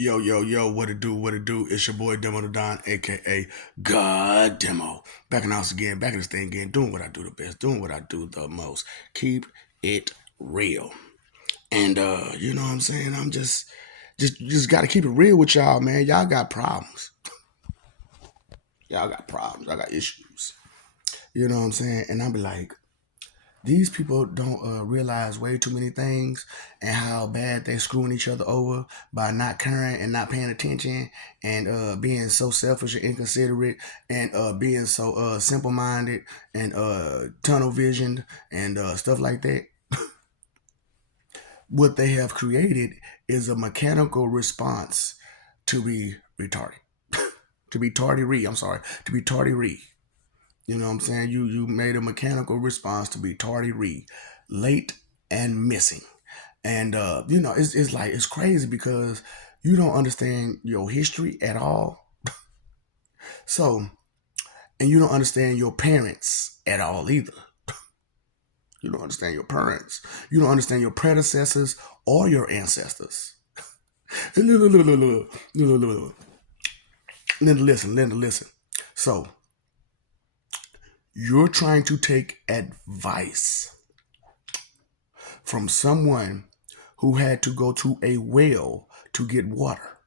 Yo, yo, yo, what it do, what it do? It's your boy Demo the Don, aka God Demo. Back in the house again, back in this thing again, doing what I do the best, doing what I do the most. Keep it real. And you know what I'm saying? I'm just gotta keep it real with y'all, man. Y'all got problems. Y'all got problems. I got issues. You know what I'm saying? And I'll be like, these people don't realize way too many things and how bad they screwing each other over by not caring and not paying attention and being so selfish and inconsiderate and being so simple-minded and tunnel visioned and stuff like that. What they have created is a mechanical response to be retarded, to be tardy. I'm sorry, to be tardy. You know what I'm saying? You made a mechanical response to be tardy, late and missing. And it's like it's crazy because you don't understand your history at all. So, and you don't understand your parents at all either. You don't understand your parents. You don't understand your predecessors or your ancestors. Listen. So, you're trying to take advice from someone who had to go to a well to get water.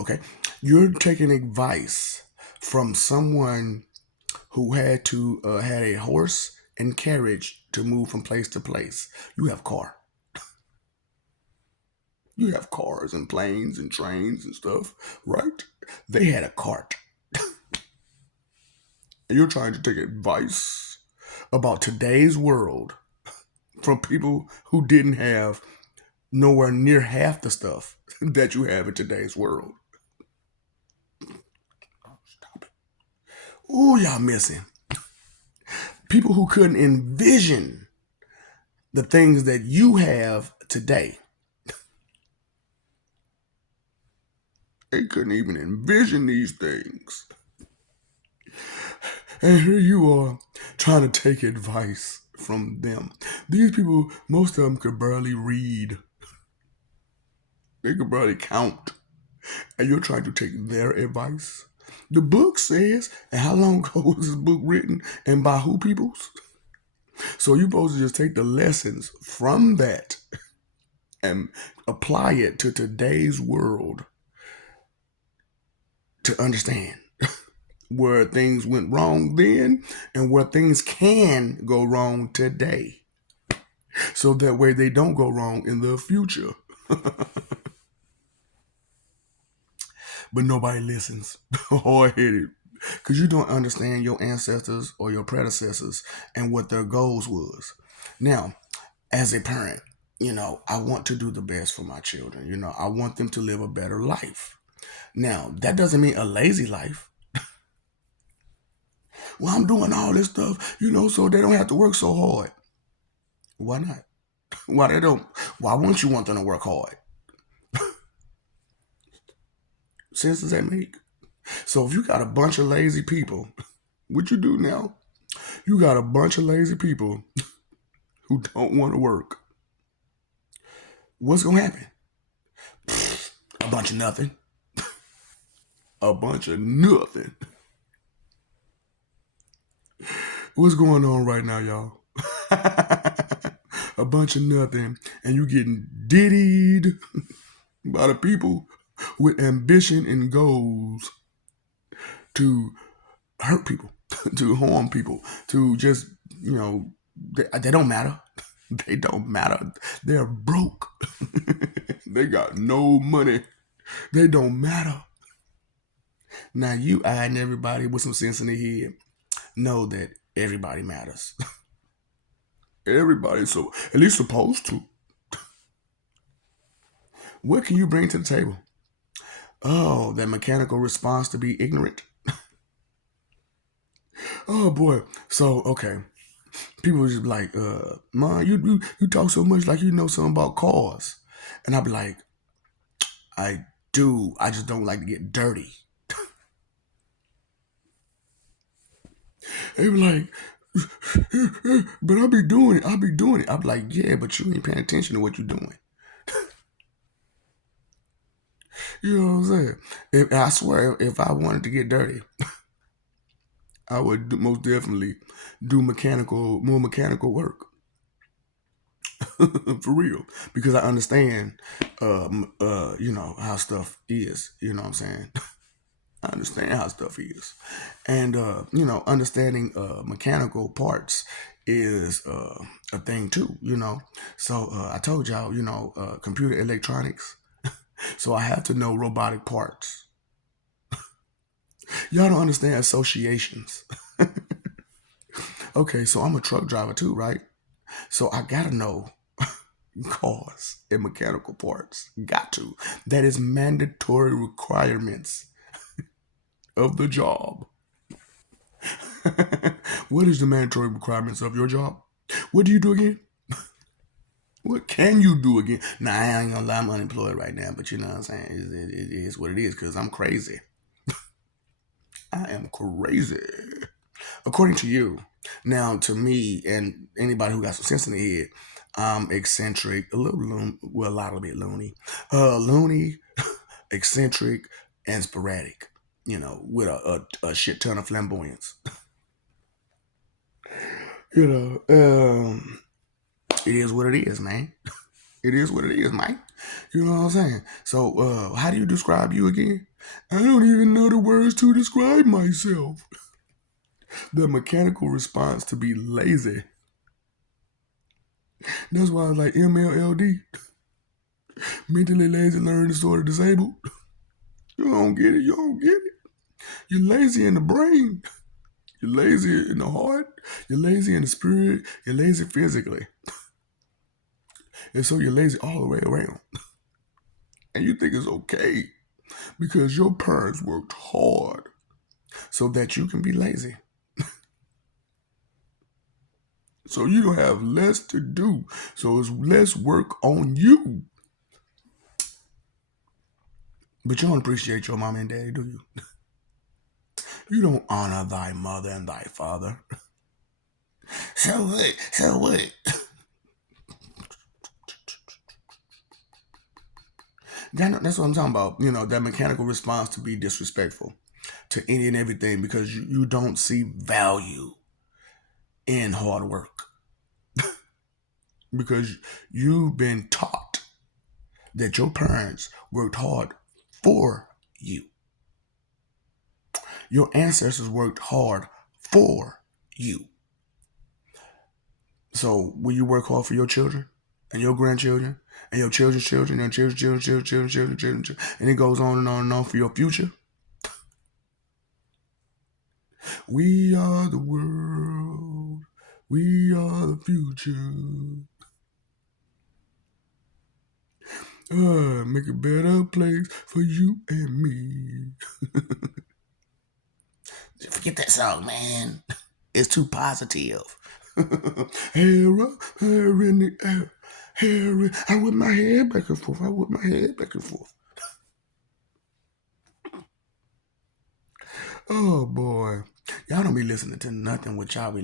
Okay? You're taking advice from someone who had a horse and carriage to move from place to place. You have car. You have cars and planes and trains and stuff, right? They had a cart. And you're trying to take advice about today's world from people who didn't have nowhere near half the stuff that you have in today's world. Stop it. Ooh, y'all missing. People who couldn't envision the things that you have today. They couldn't even envision these things. And here you are trying to take advice from them. These people, most of them could barely read. They could barely count. And you're trying to take their advice. The book says, and how long ago was this book written and by who peoples? So you're supposed to just take the lessons from that and apply it to today's world to understand where things went wrong then and where things can go wrong today. So that way they don't go wrong in the future. But nobody listens. Hard headed. Because you don't understand your ancestors or your predecessors and what their goals was. Now, as a parent, I want to do the best for my children. I want them to live a better life. Now, that doesn't mean a lazy life. Well, I'm doing all this stuff, so they don't have to work so hard. Why not? Why won't you want them to work hard? Sense does that make? So if you got a bunch of lazy people, what you do now? You got a bunch of lazy people who don't want to work. What's gonna happen? A bunch of nothing. A bunch of nothing. What's going on right now, y'all? A bunch of nothing, and you getting diddied by the people with ambition and goals to hurt people, to harm people, to just, they don't matter. They don't matter. They're broke. They got no money. They don't matter. Now you and everybody with some sense in their head know that everybody matters. Everybody, so at least supposed to. What can you bring to the table? Oh, that mechanical response to be ignorant. Oh boy. So okay. People just be like, "Man, you talk so much like you know something about cars," and I'd be like, "I do. I just don't like to get dirty." They be like, But I'll be doing it. I'll be doing it. I'm like, yeah, but you ain't paying attention to what you're doing. You know what I'm saying? I swear, if I wanted to get dirty, I would most definitely do more mechanical work. For real, because I understand, how stuff is. You know what I'm saying? I understand how stuff is, and understanding mechanical parts is a thing too. So I told y'all, computer electronics. So I have to know robotic parts. Y'all don't understand associations. Okay, so I'm a truck driver too, right? So I gotta know cars and mechanical parts. Got to. That is mandatory requirements of the job. What is the mandatory requirements of your job? What do you do again? What can you do again? Nah, I ain't gonna lie, I'm unemployed right now, but you know what I'm saying? It is what it is because I'm crazy. I am crazy. According to you. Now, to me and anybody who got some sense in the head, I'm eccentric, a little loony, well, a lot of bit loony. Loony, eccentric, and sporadic, with a shit ton of flamboyance. You it is what it is, man. It is what it is, man. You know what I'm saying? So, how do you describe you again? I don't even know the words to describe myself. The mechanical response to be lazy. That's why I was like MLLD, mentally lazy, learning disorder, disabled. You don't get it. You don't get it. You're lazy in the brain. You're lazy in the heart. You're lazy in the spirit. You're lazy physically. And so you're lazy all the way around. And you think it's okay because your parents worked hard so that you can be lazy. So you don't have less to do. So it's less work on you. But you don't appreciate your mom and daddy, do you? You don't honor thy mother and thy father. So what? So what? That's what I'm talking about. That mechanical response to be disrespectful to any and everything because you don't see value in hard work because you've been taught that your parents worked hard for you. Your ancestors worked hard for you. So will you work hard for your children and your grandchildren and your children's children and children's children, and it goes on and on for your future? We are the world. We are the future. Make a better place for you and me. Forget that song, man. It's too positive. Hair up, hair in the air. Hair in. I whip my head back and forth. I whip my head back and forth. Oh boy. Y'all don't be listening to nothing what y'all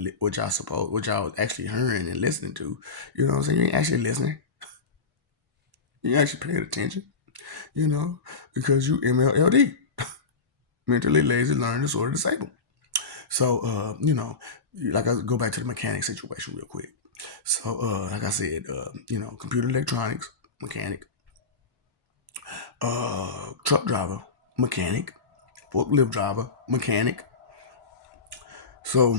actually hearing and listening to. You know what I'm saying? You ain't actually listening. You ain't actually paying attention. Because you MLLD, mentally lazy, learning disorder, disabled. So, like I go back to the mechanic situation real quick. So, like I said, computer electronics, mechanic, truck driver, mechanic, forklift driver, mechanic. So,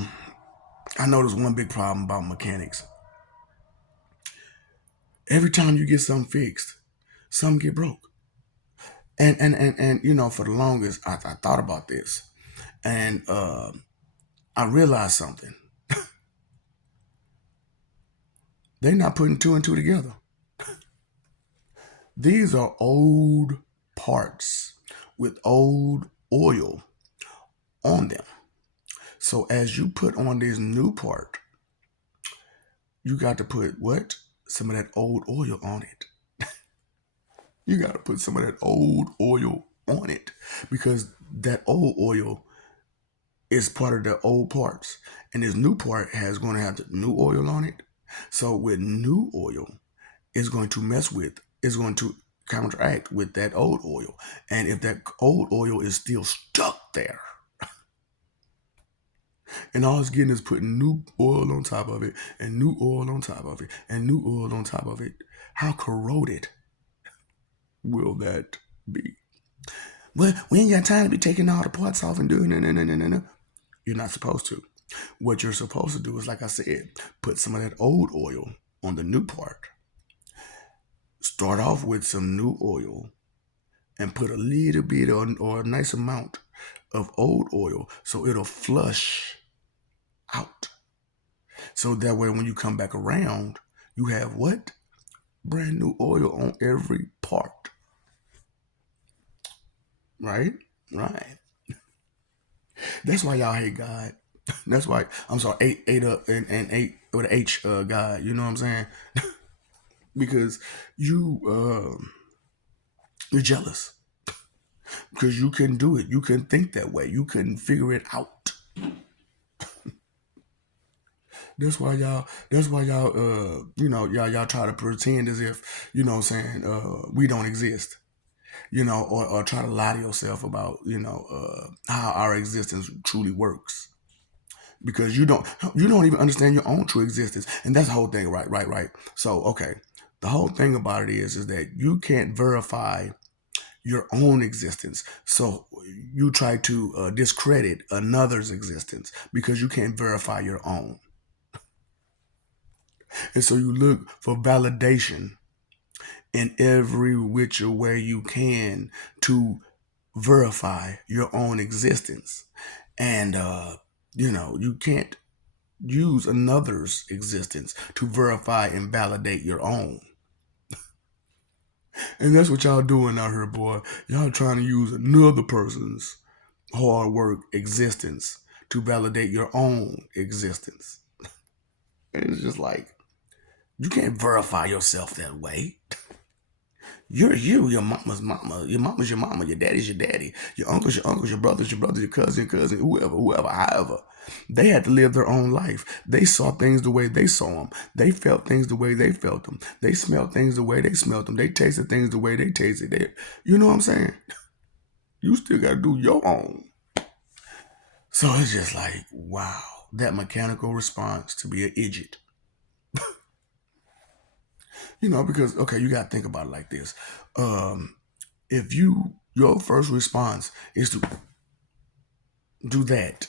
I know there's one big problem about mechanics. Every time you get something fixed, something get broke. And for the longest, I thought about this, and I realized something. They're not putting two and two together. These are old parts with old oil on them. So as you put on this new part, you got to put what? Some of that old oil on it. You got to put some of that old oil on it because that old oil It's part of the old parts, and this new part has going to have the new oil on it. So with new oil, it's going to mess with, it's going to counteract with that old oil. And if that old oil is still stuck there, and all it's getting is putting new oil on top of it, and new oil on top of it, and new oil on top of it, how corroded will that be? Well, we ain't got time to be taking all the parts off and doing no. You're not supposed to. What you're supposed to do is, like I said, put some of that old oil on the new part. Start off with some new oil and put a little bit or a nice amount of old oil so it'll flush out. So that way, when you come back around, you have what? Brand new oil on every part. Right? Right. That's why y'all hate God. That's why I'm sorry, eight up and eight with an H God. You know what I'm saying? Because you you're jealous because you couldn't do it. You couldn't think that way. You couldn't figure it out. That's why y'all. That's why y'all. Y'all try to pretend as if we don't exist. Or try to lie to yourself about how our existence truly works because you don't even understand your own true existence, and that's the whole thing, right. So okay, the whole thing about it is that you can't verify your own existence. So you try to discredit another's existence because you can't verify your own. And so you look for validation in every which way you can to verify your own existence. And, you can't use another's existence to verify and validate your own. And that's what y'all doing out here, boy. Y'all trying to use another person's hard work existence to validate your own existence. And it's just like, you can't verify yourself that way. You're you, your mama's mama, your mama's your mama, your daddy's your daddy, your uncle's your uncle's, your brother's your brother, your cousin, whoever, however. They had to live their own life. They saw things the way they saw them. They felt things the way they felt them. They smelled things the way they smelled them. They tasted things the way they tasted it. You know what I'm saying? You still got to do your own. So it's just like, wow, that mechanical response to be an idiot. Because, okay, you got to think about it like this. If your first response is to do that,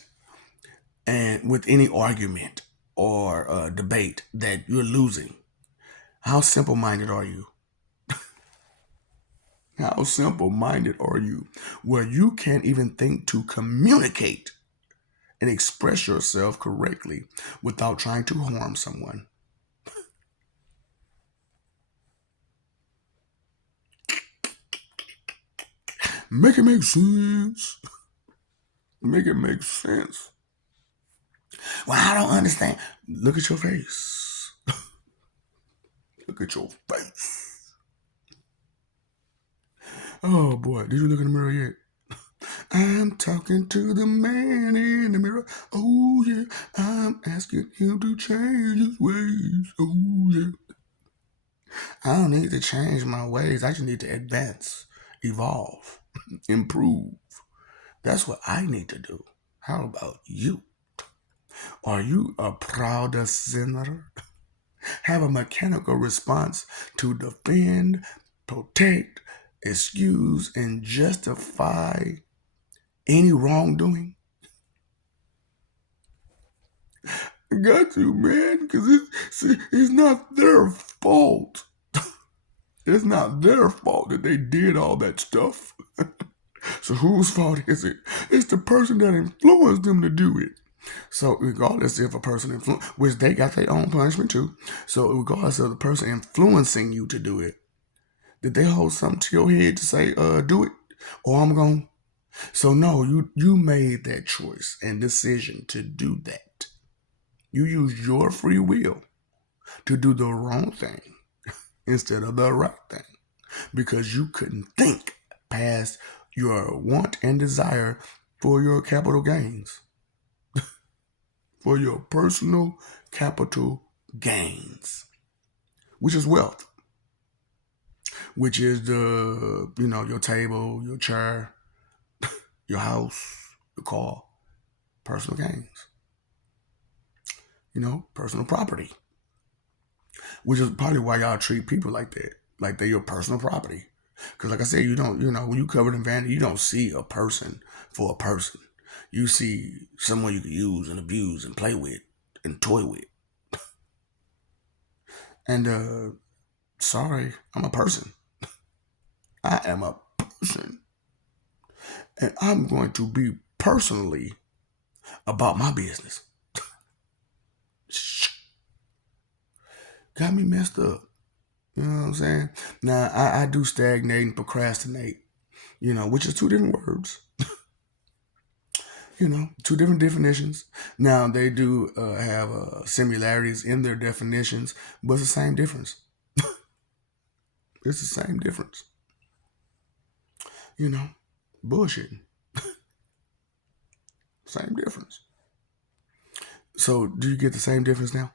and with any argument or debate that you're losing, how simple minded are you? How simple minded are you where you can't even think to communicate and express yourself correctly without trying to harm someone? Make it make sense. Make it make sense. Well, I don't understand. Look at your face. Look at your face. Oh boy, did you look in the mirror yet? I'm talking to the man in the mirror. Oh yeah, I'm asking him to change his ways. Oh yeah. I don't need to change my ways. I just need to advance, evolve, improve. That's what I need to do. How about you? Are you a proud sinner? Have a mechanical response to defend, protect, excuse, and justify any wrongdoing? Got to, man, because it's not their fault. It's not their fault that they did all that stuff. So whose fault is it? It's the person that influenced them to do it. So regardless if a person which they got their own punishment too. So regardless of the person influencing you to do it, did they hold something to your head to say, do it, or I'm gone? So no, you made that choice and decision to do that. You used your free will to do the wrong thing instead of the right thing because you couldn't think past your want and desire for your capital gains. for your personal capital gains, which is wealth, which is your table, your chair, your house, your car, personal gains, personal property, which is probably why y'all treat people like that, like they're your personal property. Because, like I said, you don't, when you covered in vanity, you don't see a person for a person. You see someone you can use and abuse and play with and toy with. And sorry, I'm a person. I am a person. And I'm going to be personally about my business. Got me messed up. You know what I'm saying? Now, I do stagnate and procrastinate, which is two different words, two different definitions. Now, they do have similarities in their definitions, but it's the same difference. It's the same difference. Bullshitting. Same difference. So, do you get the same difference now?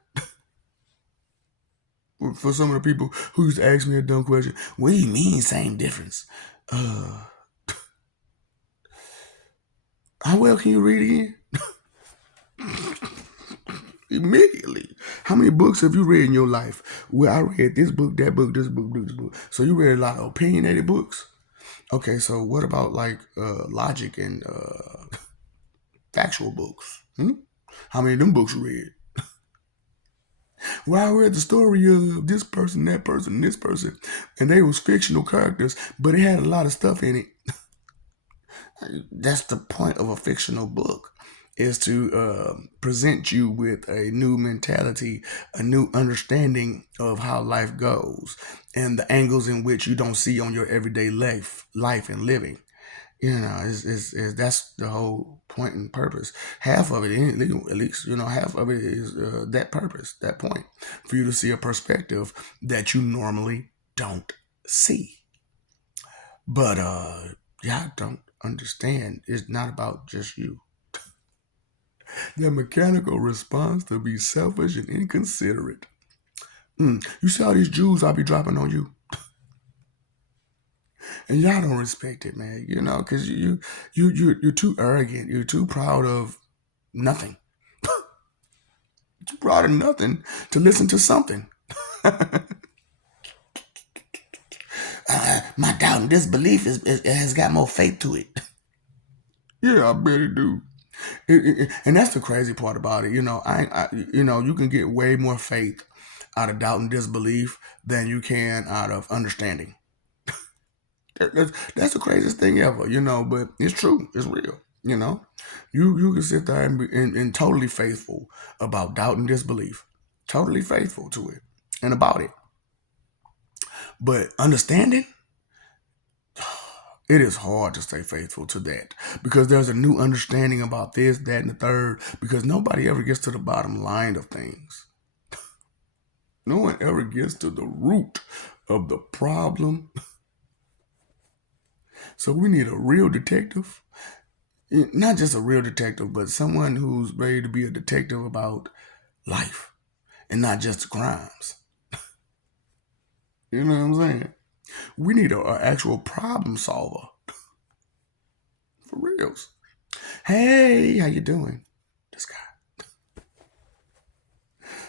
For some of the people who used to ask me a dumb question, what do you mean same difference? How well can you read again? Immediately. How many books have you read in your life? Well, I read this book, that book, this book, this book. So you read a lot of opinionated books. Okay, so what about like logic and factual books? How many of them books you read? Well, I read the story of this person, that person, this person, and they was fictional characters, but it had a lot of stuff in it. That's the point of a fictional book, is to present you with a new mentality, a new understanding of how life goes, and the angles in which you don't see on your everyday life and living. That's the whole point and purpose. Half of it, at least, half of it is that purpose, that point, for you to see a perspective that you normally don't see. But y'all don't understand. It's not about just you. Their mechanical response to be selfish and inconsiderate. You see all these Jews I be dropping on you, and y'all don't respect it, man. Because you're too arrogant. You're too proud of nothing. Too proud of nothing to listen to something. My doubt and disbelief has got more faith to it. Yeah, I bet it do. And that's the crazy part about it. You can get way more faith out of doubt and disbelief than you can out of understanding. That's the craziest thing ever, but it's true. It's real. You can sit there and totally faithful about doubt and disbelief, totally faithful to it and about it. But understanding, it is hard to stay faithful to that, because there's a new understanding about this, that, and the third, because nobody ever gets to the bottom line of things. No one ever gets to the root of the problem. So we need a real detective. Not just a real detective, but someone who's ready to be a detective about life and not just crimes. You know what I'm saying? We need an actual problem solver. For reals. Hey, how you doing? This guy.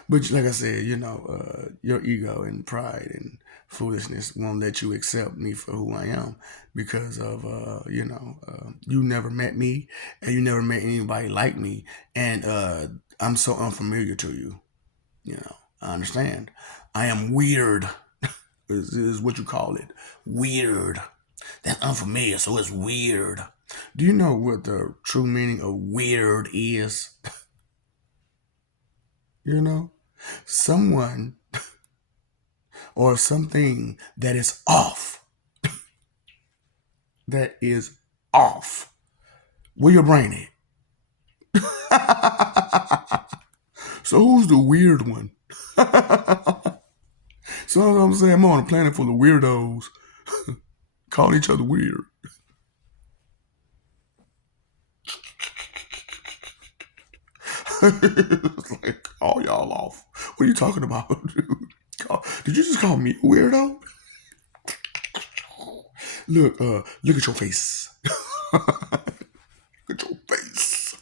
But like I said, your ego and pride and foolishness won't let you accept me for who I am, because of, you never met me and you never met anybody like me. And I'm so unfamiliar to you. I understand. I am weird, is what you call it. Weird. That's unfamiliar, so it's weird. Do you know what the true meaning of weird is? Someone or something that is off. That is off. Where your brain at? So who's the weird one? So I'm saying, I'm on a planet full of weirdos calling each other weird. It's like all y'all off. What are you talking about, dude? Did you just call me a weirdo? Look at your face. Look at your face.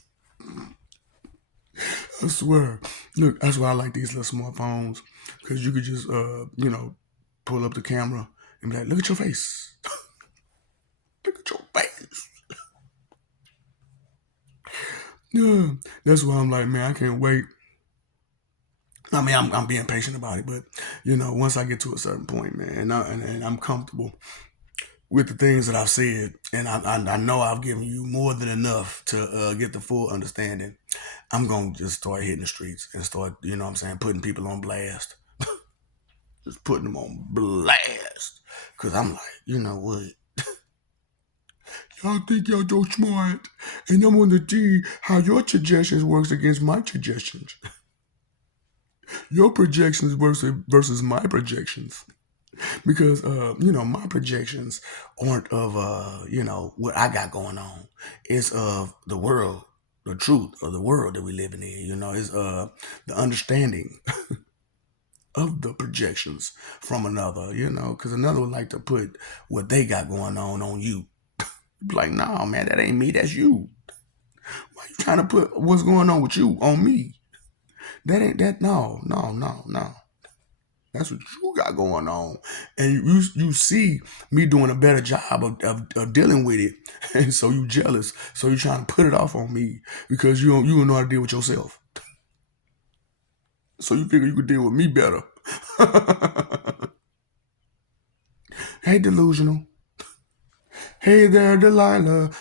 I swear. Look, that's why I like these little smartphones. Because you could just, pull up the camera and be like, look at your face. Look at your face. Yeah. That's why I'm like, man, I can't wait. I mean, I'm being patient about it, but, once I get to a certain point, man, and I'm comfortable with the things that I've said, and I know I've given you more than enough to get the full understanding, I'm going to just start hitting the streets and start, putting people on blast. Just putting them on blast. Because I'm like, you know what? Y'all think y'all so smart, and I'm going to see how your suggestions works against my suggestions. Your projections versus my projections. Because my projections aren't of what I got going on. It's of the world, the truth of the world that we living in. It's the understanding of the projections from another. Because another would like to put what they got going on you. Like, nah, man, that ain't me. That's you. Why you trying to put what's going on with you on me? That ain't that. No, no, no, no. That's what you got going on. And you see me doing a better job of dealing with it. And so you jealous. So you trying to put it off on me because you don't know how to deal with yourself. So you figure you could deal with me better. Hey, delusional. Hey there, Delilah.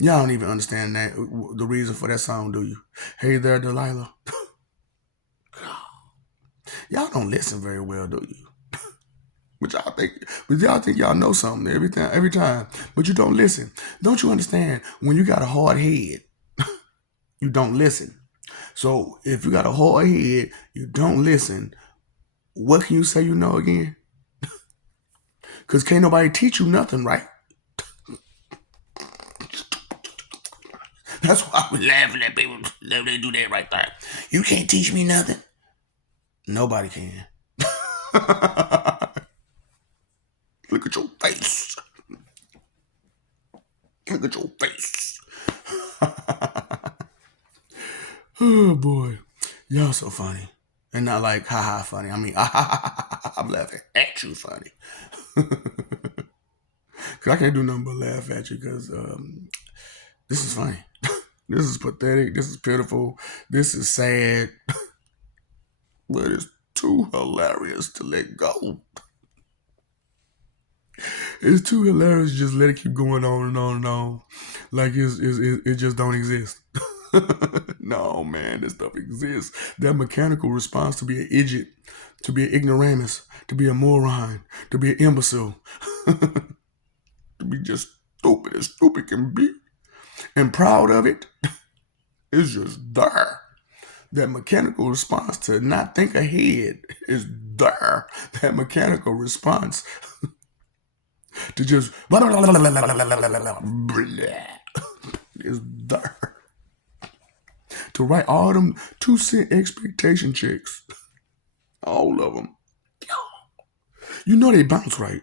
Y'all don't even understand the reason for that song, do you? Hey there, Delilah. Y'all don't listen very well, do you? But y'all think y'all know something every time. But you don't listen. Don't you understand? When you got a hard head, you don't listen. So if you got a hard head, you don't listen. What can you say you know again? Because can't nobody teach you nothing, right? That's why I be laughing at people when they do that right there. You can't teach me nothing. Nobody can. Look at your face. Look at your face. Oh boy, y'all so funny, and not like haha funny. I mean, I'm laughing at you funny. Cause I can't do nothing but laugh at you. Cause this is funny. This is pathetic. This is pitiful. This is sad. But it's too hilarious to let go. It's too hilarious to just let it keep going on and on and on. Like it just don't exist. No, man, this stuff exists. That mechanical response to be an idiot, to be an ignoramus, to be a moron, to be an imbecile, to be just stupid as stupid can be, and proud of it, is just there. That mechanical response to not think ahead is there. That mechanical response to just is there. To write all them 2 cent expectation checks. All of them. You know they bounce, right?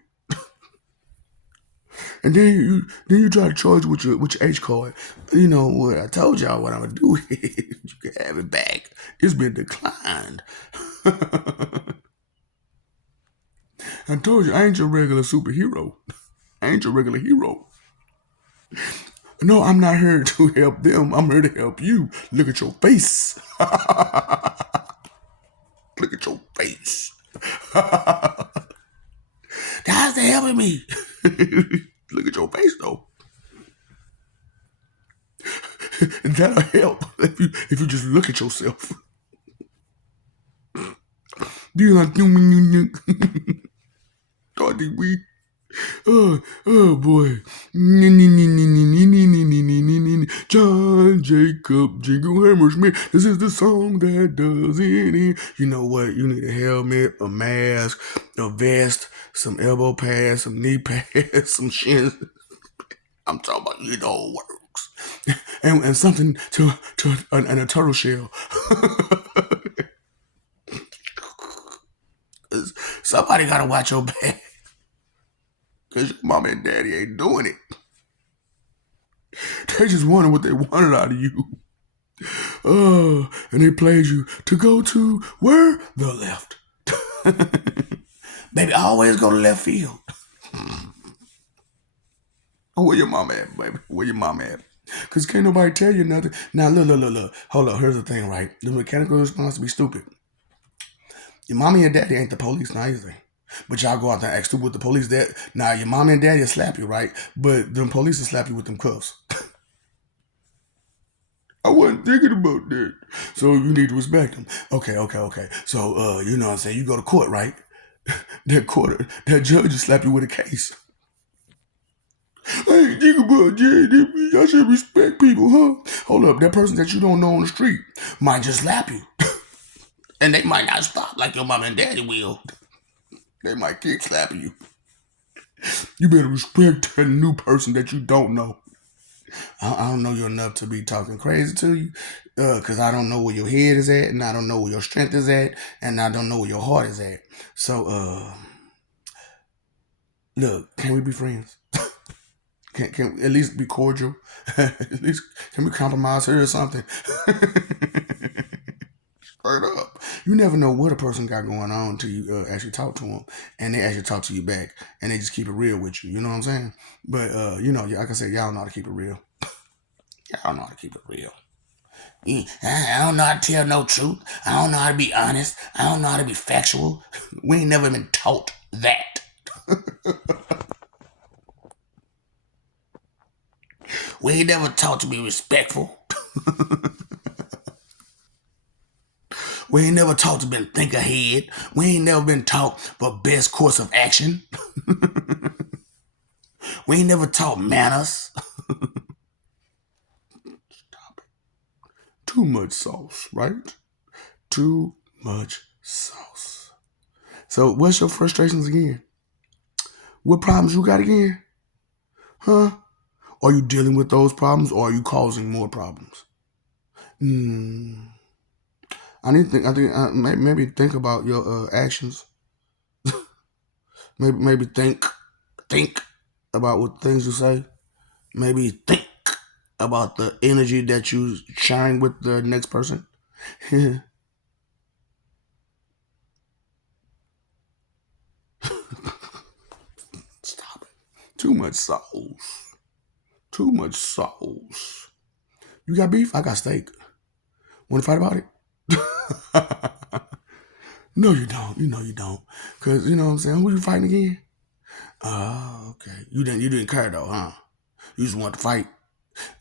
And then you try to charge with your H card. You know what? I told y'all what I'm gonna do. You can have it back. It's been declined. I told you I ain't your regular superhero. I ain't your regular hero. No, I'm not here to help them. I'm here to help you. Look at your face. Look at your face. Guys, they helping me. Look at your face, though. That'll help if you just look at yourself. Do you like Thought we? Oh boy. John Jacob Jingle Hammersmith. This is the song that does it. You know what? You need a helmet, a mask, a vest, some elbow pads, some knee pads, some shins. I'm talking about you know it works. And something to and a turtle shell. Somebody gotta watch your back. Cause your mama and daddy ain't doing it. They just wanted what they wanted out of you. And they played you to go to where? The left. Baby, always go to left field. Where your mama at, baby? Where your mama at? Cause can't nobody tell you nothing. Now look. Hold up, here's the thing, right? The mechanical response to be stupid. Your mommy and daddy ain't the police, now is they? But y'all go out there and act stupid with the police. That now your mommy and daddy will slap you, right? But them police will slap you with them cuffs. I wasn't thinking about that. So you need to respect them. Okay. So you know what I'm saying? You go to court, right? That judge will slap you with a case. I ain't thinking about that. I should respect people, huh? Hold up, that person that you don't know on the street might just slap you. And they might not stop like your mom and daddy will. They might kick slap you. You better respect that new person that you don't know. I don't know you enough to be talking crazy to you, because I don't know where your head is at, and I don't know where your strength is at, and I don't know where your heart is at. So, look, can we be friends? Can we at least be cordial? At least can we compromise here or something? Straight up. You never know what a person got going on until you actually talk to them, and they actually talk to you back, and they just keep it real with you. You know what I'm saying? But you know, like I said, y'all know how to keep it real. Y'all know how to keep it real. I don't know how to tell no truth. I don't know how to be honest. I don't know how to be factual. We ain't never been taught that. We ain't never taught to be respectful. We ain't never taught to been think ahead. We ain't never been taught the best course of action. We ain't never taught manners. Stop it. Too much sauce, right? Too much sauce. So what's your frustrations again? What problems you got again? Huh? Are you dealing with those problems or are you causing more problems? I need to think. I think maybe think about your actions. Maybe think about what things you say. Maybe think about the energy that you sharing with the next person. Stop it. Too much sauce. Too much sauce. You got beef? I got steak. Want to fight about it? No, you don't. You know you don't. Cause you know what I'm saying. Who you fighting again? Oh, okay. You didn't care though, huh? You just want to fight.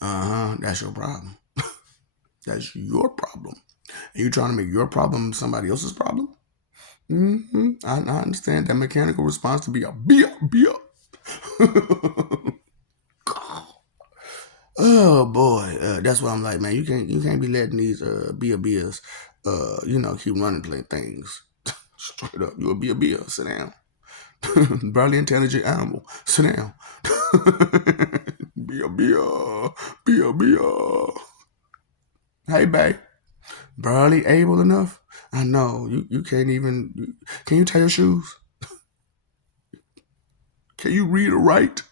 That's your problem. That's your problem. And you trying to make your problem somebody else's problem? I understand that mechanical response to be a beer. Oh boy, that's why I'm like, man, you can't be letting these beers, keep running play things. Straight up, you a beer. Sit down. Barely intelligent animal. Sit down. Beer. Hey, babe. Barely able enough? I know. You can't even. Can you tie your shoes? Can you read or write?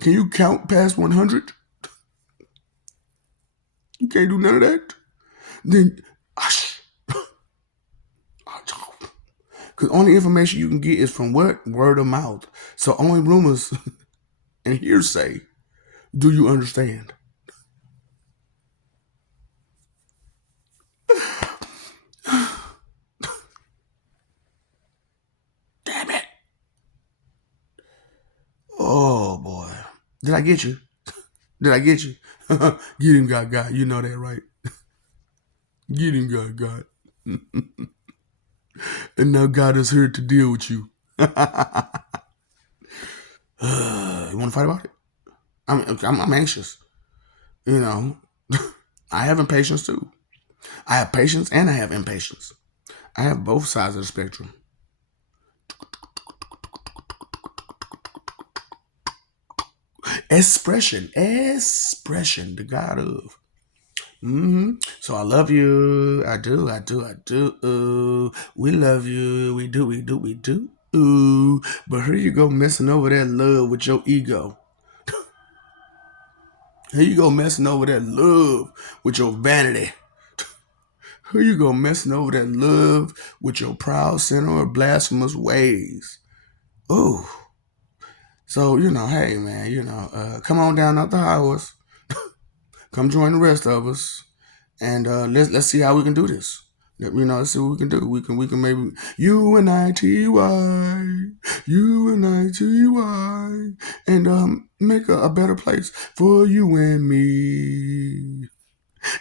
Can you count past 100? You can't do none of that? Then, hush. Because only information you can get is from what? Word of mouth. So only rumors and hearsay. Do you understand? Damn it. Oh, boy. Did I get you? Did I get you? Get him, God. You know that, right? Get him, God. And now God is here to deal with you. You want to fight about it? I'm anxious. You know, I have impatience too. I have patience and I have impatience. I have both sides of the spectrum. Expression, the God of. So I love you. I do. We love you. We do. Ooh. But here you go messing over that love with your ego. Here you go messing over that love with your vanity. Here you go messing over that love with your proud sinner or blasphemous ways. Ooh. So, hey man, come on down out the house. Come join the rest of us. And let's see how we can do this. Let's see what we can do. We can maybe UNITY, and make a better place for you and me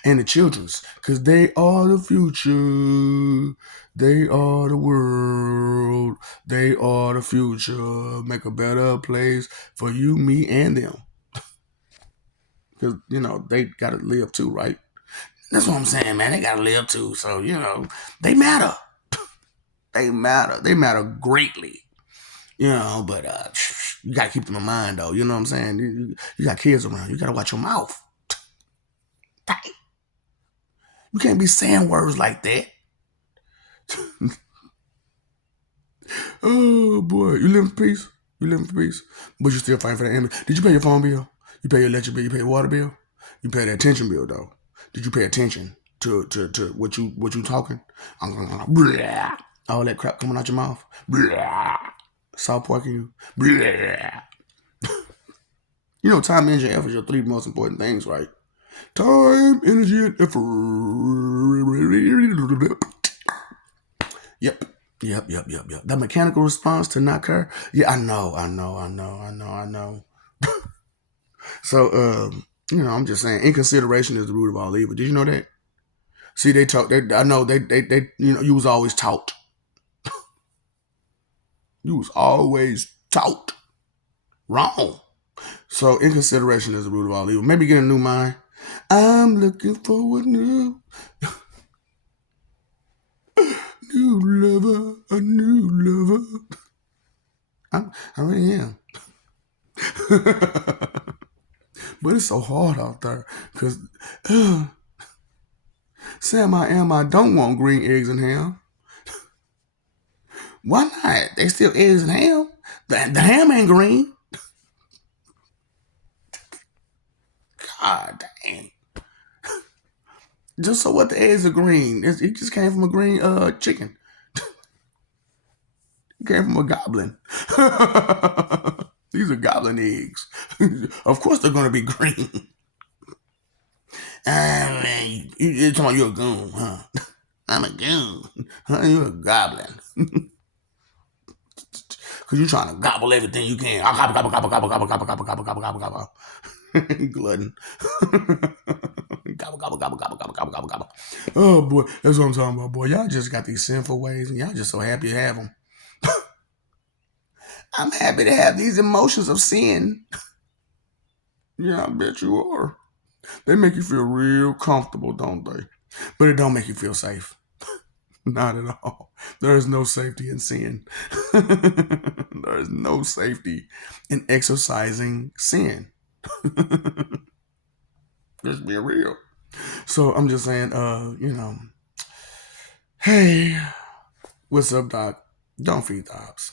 and the childrens, because they are the future. They are the world. They are the future. Make a better place for you, me, and them, because they gotta live too, right? That's what I'm saying, man. They gotta live too. So, they matter. They matter. They matter greatly. But you gotta keep them in mind though. You know what I'm saying? You got kids around. You gotta watch your mouth. You can't be saying words like that. Oh boy. You live in peace? You live in peace? But you still fighting for that image. Did you pay your phone bill? You pay your electric bill? You pay your water bill? You pay the attention bill though. Did you pay attention to what you talking? All that crap coming out your mouth. South Park you. Time, energy, and effort are your three most important things, right? Time, energy, and effort. Yep. The mechanical response to not care. Yeah, I know. So, I'm just saying, inconsideration is the root of all evil. Did you know that? See, they talk. I know they. You was always taught. You was always taught wrong. So inconsideration is the root of all evil. Maybe get a new mind. I'm looking for a new lover, a new lover. I really am. But it's so hard out there because Sam I don't want green eggs and ham. Why not? They still eggs and ham. The ham ain't green. God dang. Just so what, the eggs are green. It just came from a green chicken. It came from a goblin. These are goblin eggs. Of course they're going to be green. Man, you're talking about you're a goon, huh? I'm a goon. Huh? You're a goblin. Because you're trying to gobble everything you can. Gobble, gobble, gobble, gobble, gobble, gobble, gobble, gobble, gobble, gobble, gobble. Glutton. Gobble, gobble, gobble, gobble, gobble, gobble, gobble, gobble. Oh, boy. That's what I'm talking about, boy. Y'all just got these sinful ways, and y'all just so happy to have them. I'm happy to have these emotions of sin. Yeah, I bet you are. They make you feel real comfortable, don't they? But it don't make you feel safe. Not at all. There is no safety in sin. There is no safety in exercising sin. Just being real. So I'm just saying, hey, what's up, Doc? Don't feed the ops.